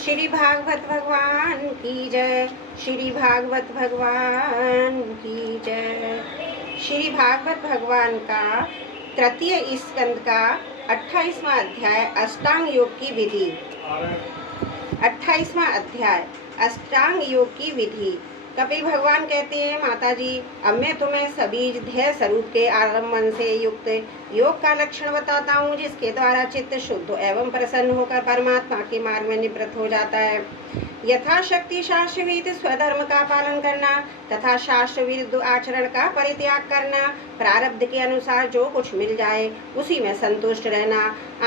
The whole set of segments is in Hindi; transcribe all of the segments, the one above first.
श्री भागवत भगवान की जय। श्री भागवत भगवान की जय। श्री भागवत भगवान का तृतीय स्कंद का 28वां अध्याय अष्टांग योग की विधि। 28वां अध्याय अष्टांग योग की विधि। कपिल भगवान कहते हैं, माता जी, अब मैं तुम्हें सभी ध्येय स्वरूप के आलम्बन से युक्त योग का लक्षण बताता हूँ, जिसके द्वारा चित्त शुद्ध एवं प्रसन्न होकर परमात्मा के मार्ग में निवृत्त हो जाता है। यथाशक्ति शास्त्र विहित स्वधर्म का पालन करना तथा शास्त्र विरुद्ध आचरण का परित्याग करना, प्रारब्ध के अनुसार जो कुछ मिल जाए उसी में संतुष्ट रहना,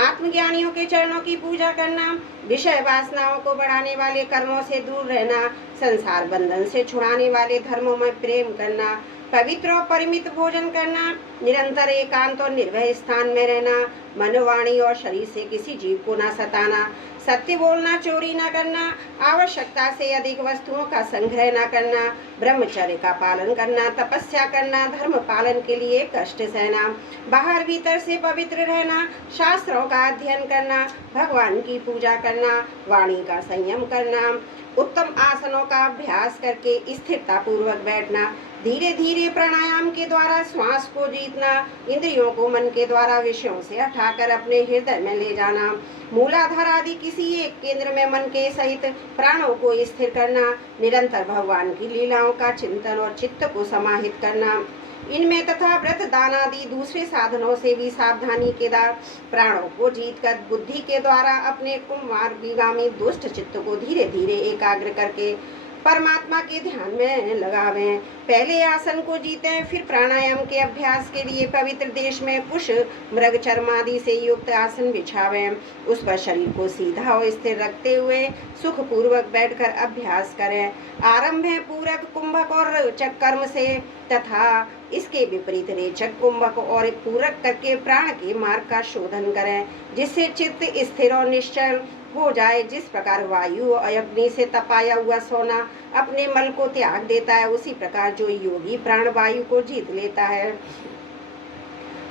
आत्मज्ञानियों के चरणों की पूजा करना, विषय वासनाओं को बढ़ाने वाले कर्मों से दूर रहना, संसार बंधन से छुड़ाने वाले धर्मों में प्रेम करना, पवित्र और परिमित भोजन करना, निरंतर एकांत और निर्भय स्थान में रहना, मन, वाणी और शरीर से किसी जीव को न सताना, सत्य बोलना, चोरी न करना, आवश्यकता से अधिक वस्तुओं का संग्रह न करना, ब्रह्मचर्य का पालन करना, तपस्या करना, धर्म पालन के लिए कष्ट सहना, बाहर भीतर से पवित्र रहना, शास्त्रों का अध्ययन करना, भगवान की पूजा करना, वाणी का संयम करना, उत्तम आसनों का अभ्यास करके स्थिरता पूर्वक बैठना, धीरे धीरे प्राणायाम के द्वारा श्वास को जीतना, इंद्रियों को मन के द्वारा विषयों से हटाकर अपने हृदय में ले जाना, मूलाधार आदि किसी एक केंद्र में मन के सहित प्राणों को स्थिर करना, निरंतर भगवान की लीलाओं का चिंतन और चित्त को समाहित करना, इनमें तथा व्रत दान आदि दूसरे साधनों से भी सावधानी के द्वारा प्राणों को जीतकर बुद्धि के द्वारा अपने कुमार्गामी दुष्ट चित्त को धीरे धीरे एकाग्र करके परमात्मा के ध्यान में लगावें। पहले आसन को जीतें, फिर प्राणायाम के अभ्यास के लिए पवित्र देश में कुश, मृग चर्म आदि से युक्त आसन बिछावें। उस पर शरीर को सीधा और स्थिर रखते हुए सुख पूर्वक बैठकर अभ्यास करें। आरंभ है पूरक, कुंभक और रेचक कर्म से तथा इसके विपरीत रेचक, कुंभक और पूरक करके प्राण के मार्ग का शोधन करें, जिससे चित्त स्थिर और निश्चल हो जाए। जिस प्रकार वायु और अग्नि से तपाया हुआ सोना अपने मल को त्याग देता है, उसी प्रकार जो योगी प्राण वायु को जीत लेता है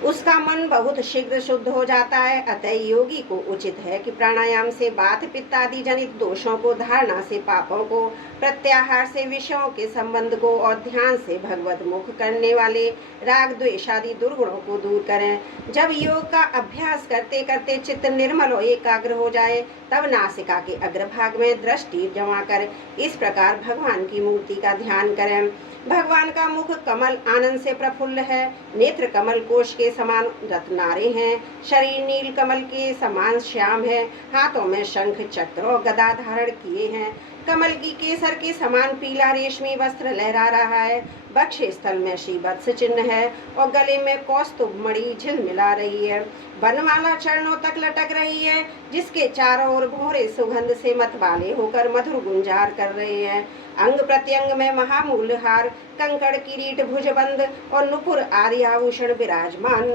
उसका मन बहुत शीघ्र शुद्ध हो जाता है। अतः योगी को उचित है कि प्राणायाम से वात पित्त आदि जनित दोषों को, धारणा से पापों को, प्रत्याहार से विषयों के संबंध को और ध्यान से भगवत मुख करने वाले राग द्वेष आदि दुर्गुणों को दूर करें। जब योग का अभ्यास करते करते चित्त निर्मल और एकाग्र हो जाए, तब नासिका के अग्रभाग में दृष्टि जमाकर इस प्रकार भगवान की मूर्ति का ध्यान करें। भगवान का मुख कमल आनंद से प्रफुल्ल है, नेत्र कमल कोश के समान रत्नारे हैं, शरीर नील कमल के समान श्याम है, हाथों में शंख चक्र और गदा धारण किए हैं, कमल की केसर के समान पीला रेशमी वस्त्र लहरा रहा है, वक्ष स्थल में श्रीवत्स चिन्ह है और गले में कौस्तुभ मणि झिलमिला रही है, बनमाला चरणों तक लटक रही है, जिसके चारों ओर भौरे सुगंध से मतवाले होकर मधुर गुंजार कर रहे हैं। अंग प्रत्यंग में महामूल हार, कंकड़, किरीट, भुजबंद और नुपुर आदि आभूषण विराजमान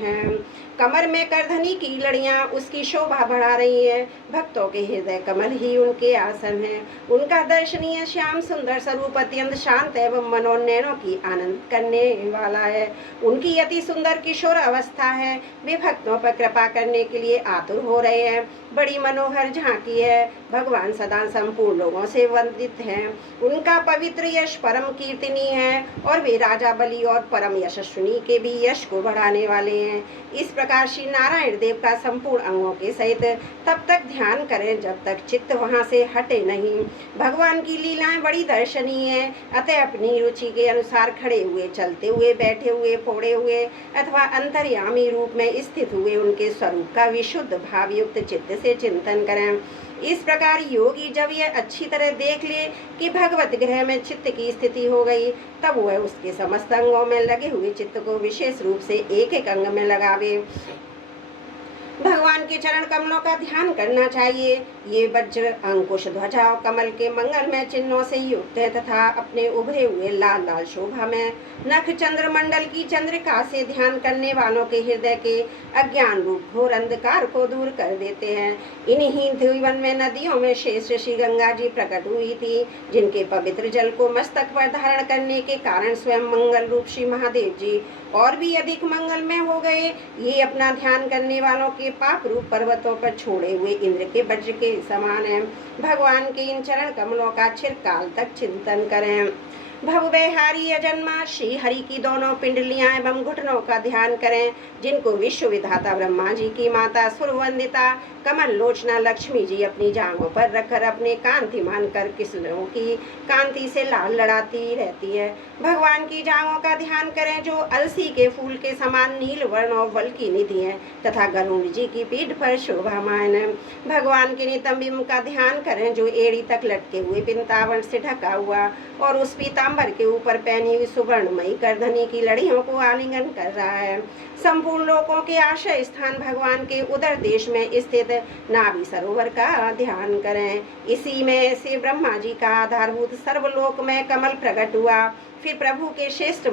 हैं। कमर में करधनी की लड़ियां उसकी शोभा बढ़ा रही हैं। भक्तों के हृदय कमल ही उनके आसन हैं। उनका दर्शनीय श्याम सुंदर स्वरूप अत्यंत शांत एवं मनोन्नयनों की आनंद करने वाला है। उनकी अति सुंदर किशोर अवस्था है। वे भक्तों पर कृपा करने के लिए आतुर हो रहे हैं। बड़ी मनोहर झांकी है। भगवान सदा संपूर्ण लोगों से वंदित हैं। उनका पवित्र यश परम कीर्तनीय है और वे राजा बलि और परम यशस्विनी के भी यश को बढ़ाने वाले हैं। इस प्रकार श्री नारायण देव का संपूर्ण अंगों के सहित तब तक ध्यान करें जब तक चित्त वहां से हटे नहीं। भगवान की लीलाएं बड़ी दर्शनीय है। अतः अपनी रुचि के अनुसार खड़े हुए, चलते हुए, बैठे हुए, फोड़े हुए अथवा अंतर्यामी रूप में स्थित हुए उनके स्वरूप का विशुद्ध भावयुक्त चित्त से चिंतन करें। इस प्रकार योगी जब यह अच्छी तरह देख ले कि भगवत गृह में चित्त की स्थिति हो गई, तब वह उसके समस्त अंगों में लगे हुए चित्त को विशेष रूप से एक एक अंग में लगावे। भगवान के चरण कमलों का ध्यान करना चाहिए। ये वज्र, अंकुश, ध्वजा और कमल के मंगलमय चिन्हों से युक्त है तथा अपने उभरे हुए लाल लाल शोभा में नख चंद्र मंडल की चंद्रिका से ध्यान करने वालों के हृदय के अज्ञान रूप घोर अंधकार को दूर कर देते हैं। इन्हीं जीवन में नदियों में श्रेष्ठ श्री गंगा जी प्रकट हुई थी, जिनके पवित्र जल को मस्तक पर धारण करने के कारण स्वयं मंगल रूप श्री महादेव जी और भी अधिक मंगलमय हो गए। ये अपना ध्यान करने वालों के पाप रूप पर्वतों पर छोड़े हुए इंद्र के वज्र के के समान है। भगवान के इन चरण कमलों का चिरकाल तक चिंतन करें। भवबेहारी अजन्मा श्री हरि की दोनों पिंडलियां एवं घुटनों का ध्यान करें, जिनको विश्व विधाता ब्रह्मा जी की माता सुरवंदिता कमल लोचना लक्ष्मी जी अपनी जांघों पर रखकर अपने कांतिमान कर किसलों की कांति से लाल लड़ाती रहती है। भगवान की जांघों का ध्यान करें, जो अलसी के फूल के समान नील वर्ण और बल की निधि है तथा गरुड़ जी की पीठ पर शोभामान है। भगवान के नितंबिम का ध्यान करें, जो एड़ी तक लटके हुए पिंतावन से ढका हुआ और उस पीताम्बर के ऊपर पहनी हुई सुवर्णमयी करधनी की लड़ियों को आलिंगन कर रहा है। संपूर्ण लोकों के आश्रय स्थान भगवान के उदर देश में स्थित नाभि सरोवर का ध्यान करें। इसी में से ब्रह्मा जी का आधारभूत सर्वलोक में कमल प्रकट हुआ। फिर प्रभु के श्रेष्ठ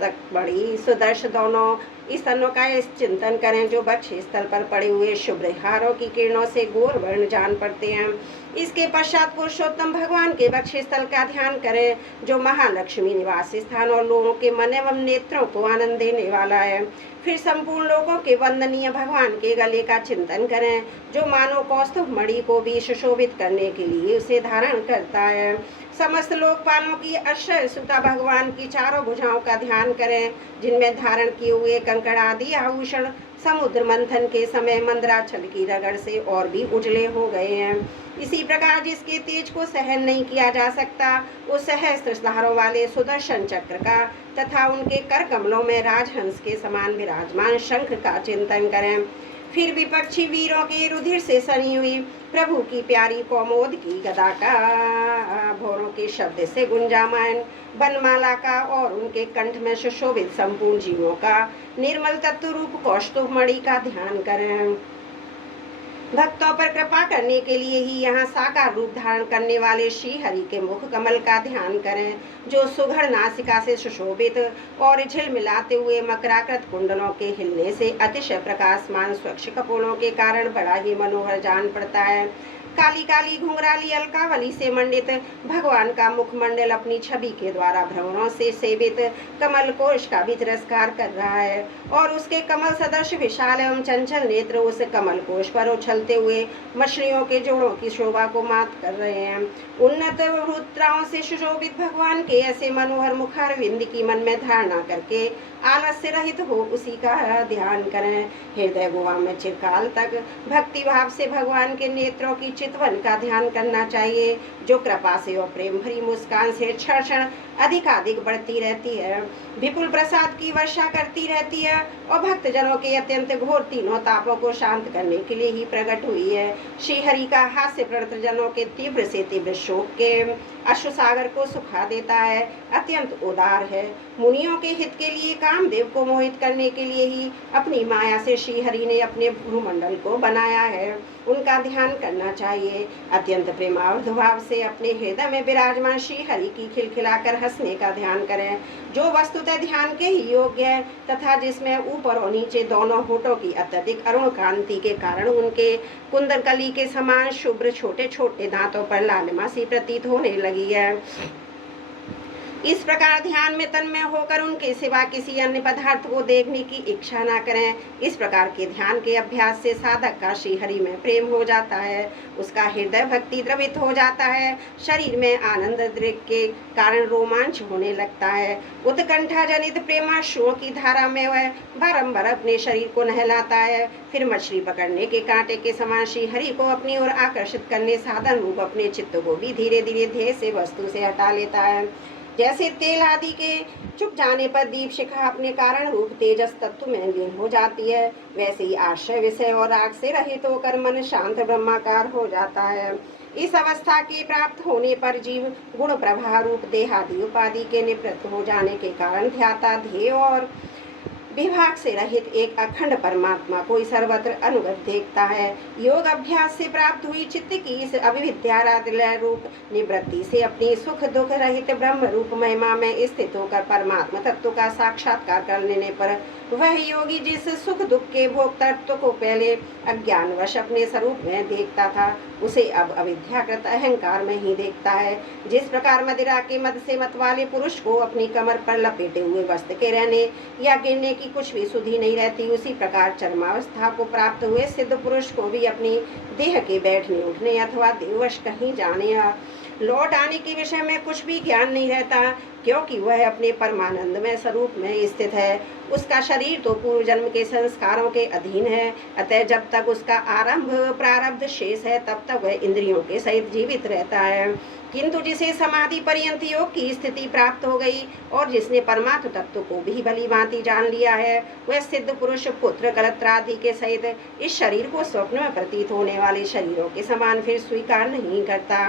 तक बड़ी सुदर्श दोनों स्तनों का चिंतन करें, जो वक्ष स्थल पर पड़े हुए शुभ्र हारों की किरणों से गोर वर्ण जान पड़ते हैं। इसके पश्चात पुरुषोत्तम भगवान के वक्ष स्थल का ध्यान करें, जो महालक्ष्मी निवास स्थान और लोगों के मन एवं नेत्रों को आनंद देने वाला है। फिर संपूर्ण लोगों के वंदनीय भगवान के गले का चिंतन करें, जो मानव कौस्तुभ मणि को भी सुशोभित करने के लिए उसे धारण करता है। समस्त लोकपालों की आश्रय सुता भगवान की चारों भुजाओं का ध्यान करें, जिनमें धारण किए हुए कंकड़ आदि आभूषण समुद्र मंथन के समय मंदराचल की रगड़ से और भी उजले हो गए हैं। इसी प्रकार जिसके तेज को सहन नहीं किया जा सकता, उस सहस्त्र धारों वाले सुदर्शन चक्र का तथा उनके कर कमलों में राजहंस के समान विराजमान शंख का चिंतन करें। फिर विपक्षी वीरों के रुधिर से सनी हुई प्रभु की प्यारी कौमोद की गदा का भौरों के शब्द से गुंजायमान बनमाला का और उनके कंठ में सुशोभित संपूर्ण जीवों का निर्मल तत्व रूप कौस्तुभ मणि का ध्यान करें। भक्तों पर कृपा करने के लिए ही यहाँ साकार रूप धारण करने वाले श्री हरि के मुख कमल का ध्यान करें, जो सुघड़ नासिका से सुशोभित और झिलमिलाते हुए मकराकृत कुंडलों के हिलने से अतिशय प्रकाशमान स्वच्छ कपोलों के कारण बड़ा ही मनोहर जान पड़ता है। काली काली घुंघराली अलकावली से मंडित भगवान का मुखमंडल अपनी छवि के द्वारा भ्रमरों से सेवित कमल कोश का भी तिरस्कार कर रहा है और उसके कमल सदृश विशाल एवं चंचल नेत्र उस कमल कोश पर उछलते हुए मछलियों के जोड़ों की शोभा को मात कर रहे हैं। उन्नत रुद्राओं से सुशोभित भगवान के ऐसे मनोहर मुखारविंद की मन में धारणा करके आलस से रहित हो उसी का ध्यान करें। हृदय गुहा में चिरकाल तक भक्ति भाव से भगवान के नेत्रों की चितवन का ध्यान करना चाहिए, जो कृपा से और प्रेम भरी मुस्कान से क्षण क्षण अधिकाधिक बढ़ती रहती है, विपुल प्रसाद की वर्षा करती रहती है और भक्त जनों के अत्यंत घोर तीनों तापों को शांत करने के लिए ही प्रकट हुई है। श्री हरि का हास्य प्रणत जनों के तीव्र से तीव्र शोक के अश्रु सागर को सुखा देता है, अत्यंत उदार है। मुनियों के हित के लिए कामदेव को मोहित करने के लिए ही अपनी माया से श्री हरि ने अपने भूमंडल को बनाया है, उनका ध्यान करना चाहिए। अत्यंत प्रेमार्ध भाव से अपने हृदय में विराजमान श्री हरि की खिलखिलाकर हंसने का ध्यान करें, जो वस्तुतः ध्यान के ही योग्य है तथा जिसमें ऊपर और नीचे दोनों होठों की अत्यधिक अरुण कांति के कारण उनके कुंदन कली के समान शुभ्र छोटे छोटे दांतों पर लालिमा सी प्रतीत होने लगी है। इस प्रकार ध्यान में तन्मय होकर उनके सिवा किसी अन्य पदार्थ को देखने की इच्छा न करें। इस प्रकार के ध्यान के अभ्यास से साधक का श्री हरि में प्रेम हो जाता है, उसका हृदय भक्ति द्रवित हो जाता है, शरीर में आनंद दृक के कारण रोमांच होने लगता है। उत्कंठा जनित प्रेमाश्रुओं की धारा में वह बारंबार अपने शरीर को नहलाता है, फिर मछली पकड़ने के कांटे के समान श्री हरि को अपनी ओर आकर्षित करने साधन रूप अपने चित्त को भी धीरे धीरे ध्येय से वस्तु से हटा लेता है। जैसे तेल आदि के चुक जाने पर दीप शिखा अपने कारण रूप तेजस तत्व में लीन हो जाती है, वैसे ही आश्रय विषय और राग से रहित होकर मन शांत ब्रह्माकार हो जाता है। इस अवस्था के प्राप्त होने पर जीव गुण प्रभा रूप देहादि उपाधि के निवृत्त हो जाने के कारण ध्याता ध्येय और विभाग से रहित एक अखंड परमात्मा को सर्वत्र अनुगत देखता है। योग अभ्यास से प्राप्त हुई चित्त की इस अविद्याराधलय रूप निवृत्ति से अपनी सुख दुख रहित ब्रह्म रूप महिमा में स्थित होकर परमात्मा तत्व का साक्षात्कार कर लेने पर वह योगी जिस सुख दुख के भोग तत्व को पहले अज्ञानवश अपने स्वरूप में देखता था, उसे अब अविद्याकृत अहंकार में ही देखता है। जिस प्रकार मदिरा के मद से मत वाले पुरुष को अपनी कमर पर लपेटे हुए वस्त्र के रहने या गिरने की की कुछ भी सुधि नहीं रहती, उसी प्रकार चरमावस्था को प्राप्त हुए सिद्ध पुरुष को भी अपनी देह के बैठने उठने अथवा देववश कहीं जाने या लौट आने के विषय में कुछ भी ज्ञान नहीं रहता, क्योंकि वह अपने परमानंद में स्वरूप में स्थित है। उसका शरीर तो पूर्व जन्म के संस्कारों के अधीन है, अतः जब तक उसका आरंभ प्रारब्ध शेष है तब तक वह इंद्रियों के सहित जीवित रहता है। किंतु जिसे समाधि पर्यंत योग की स्थिति प्राप्त हो गई और जिसने परमात्म तत्व को भी भली भांति जान लिया है, वह सिद्ध पुरुष पुत्र कलत्रादि के सहित इस शरीर को स्वप्न में प्रतीत होने वाले शरीरों के समान फिर स्वीकार नहीं करता,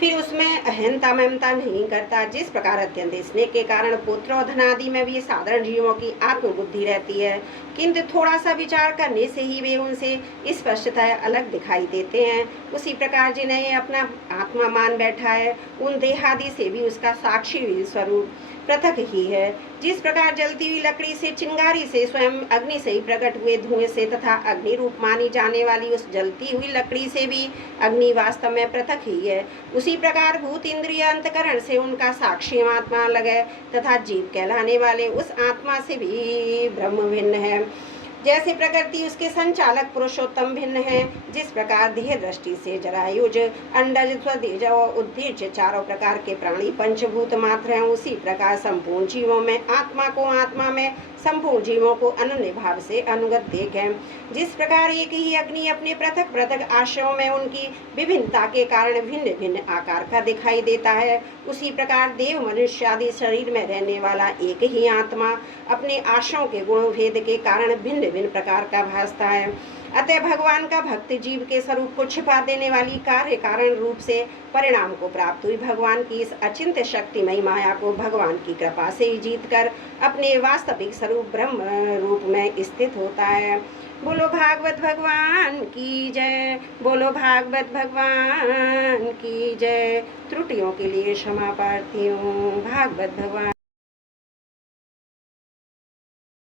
फिर उसमें अहंता ममता नहीं करता। जिस प्रकार अत्यंत स्नेह के कारण पुत्र और धनादि में भी साधारण जीवों की आत्मबुद्धि रहती है, किंतु थोड़ा सा विचार करने से ही वे उनसे स्पष्टतः अलग दिखाई देते हैं, उसी प्रकार जिन्हें अपना आत्मा मान बैठा है उन देहादि से भी उसका साक्षी स्वरूप पृथक ही है। जिस प्रकार जलती हुई लकड़ी से, चिंगारी से, स्वयं अग्नि से ही प्रकट हुए धुएं से तथा अग्नि रूप मानी जाने वाली उस जलती हुई लकड़ी से भी अग्नि वास्तव में पृथक ही है, उसी प्रकार भूत इंद्रिय अंतकरण से उनका साक्षी आत्मा अलग है तथा जीव कहलाने वाले उस आत्मा से भी ब्रह्म भिन्न है। जैसे प्रकृति उसके संचालक पुरुषोत्तम भिन्न है, जिस प्रकार देह दृष्टि से जरायुज, अंडज, स्वदेज और उद्देज चारों प्रकार के प्राणी पंचभूत मात्र हैं, उसी प्रकार संपूर्ण जीवों में आत्मा को आत्मा में, संपूर्ण जीवों को अनन्य भाव से अनुगत देख है। जिस प्रकार एक ही अग्नि अपने पृथक पृथक आश्रयों में उनकी विभिन्नता के कारण भिन्न भिन्न आकार का दिखाई देता है, उसी प्रकार देव मनुष्य आदि शरीर में रहने वाला एक ही आत्मा अपने आश्रयों के गुण भेद के कारण भिन्न भिन्न प्रकार का भासता है। अतः भगवान का भक्त जीव के स्वरूप को छिपा देने वाली कार्य कारण रूप से परिणाम को प्राप्त हुई भगवान की इस अचिंत्य शक्तिमयी माया को भगवान की कृपा से ही जीतकर अपने वास्तविक स्वरूप ब्रह्म रूप में स्थित होता है। बोलो भागवत भगवान की जय, बोलो भागवत भगवान की जय। त्रुटियों के लिए क्षमा प्रार्थी हूँ। भागवत भगवान